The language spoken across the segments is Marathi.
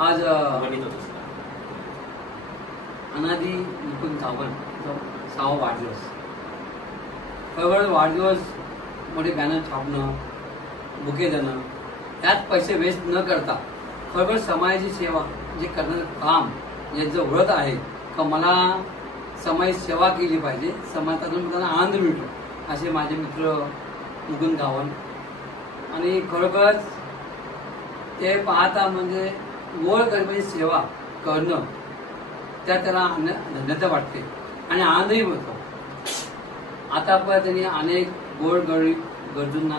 आज अनादी मुकुंद गावण 6वा वाढदिवस. खरोखर वाढदिवस मोठे बॅनर छापणं, बुके देणं, त्यात पैसे वेस्ट न करता खरोखर समाजाची सेवा जे करण्याचं काम ज्यांचं व्रत आहे का मला समाज सेवा केली पाहिजे, समाजातून त्यांना आनंद मिळतो असे माझे मित्र मुकुंद गावण. आणि खरोखरच ते पाहता म्हणजे गोरगरिबाची सेवा करणं त्याला धन्यता वाटते आणि आनंदही मिळतो. आतापर्यंत त्यांनी अनेक गोरगरीब गरजूंना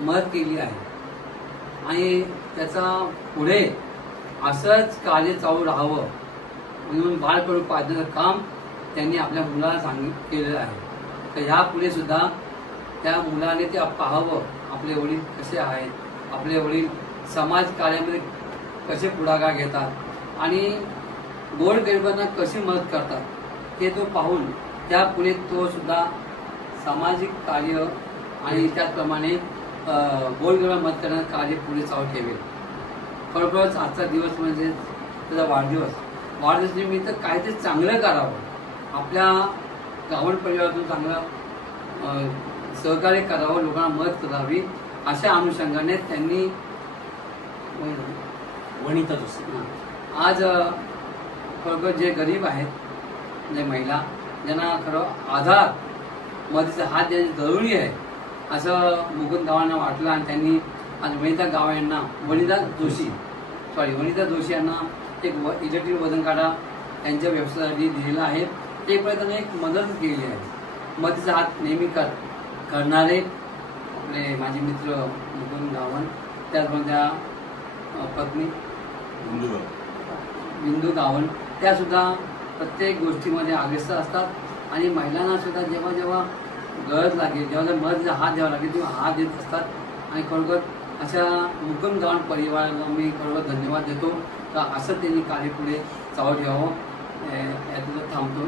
मदत केली आहे आणि त्याचा पुढे असंच कार्य चालू राहावं म्हणून बाळकडू पाजण्याचं काम त्यांनी आपल्या मुलाला केलेलं आहे. तर ह्या पुढे सुद्धा त्या मुलाने ते पाहावं आपले वडील कसे आहेत, आपले वडील समाज कार्यामध्ये कसे पुढाकार घेतात आणि गोरगरिबांना कशी मदत करतात हे तो पाहून त्या पुढे तो सुद्धा सामाजिक कार्य आणि त्याचप्रमाणे गोरगरिबांना मदत करण्याचं कार्य पुढे चालू ठेवेल. खरोखरच आजचा दिवस म्हणजे त्याचा वाढदिवस निमित्त काहीतरी चांगलं करावं, आपल्या गावण परिवारातून चांगलं सहकार्य करावं, लोकांना मदत करावी अशा अनुषंगाने त्यांनी वनिता जोशी आज खरोखर जे गरीब आहेत, जे महिला ज्यांना खरं आधार मदतीचा हात देण्याची जरुरी आहे असं मुकुंद गावांना वाटलं आणि त्यांनी आज वनिता जोशी यांना एक इलेक्ट्रिक वजन काढा त्यांच्या व्यवसायासाठी दिलेला आहे. ते प्रयत्न एक मदत केली आहे. मदतीचा हात नेहमी करणारे आपले माझे मित्र मुकुंद गावण, त्याचबरोबर त्या पत्नी बिंदू गावण, त्या सुद्धा प्रत्येक गोष्टीमध्ये अग्रेसर असतात आणि महिलांना सुद्धा जेव्हा जेव्हा गरज लागेल, जेव्हा मदतीचा हात द्यावा लागेल तेव्हा हात देत असतात. आणि खरोखर अशा मुकुंद गावण परिवाराला मी खरोखर धन्यवाद देतो का असं त्यांनी कार्य पुढे चालू ठेवावं. यातून थांबतो.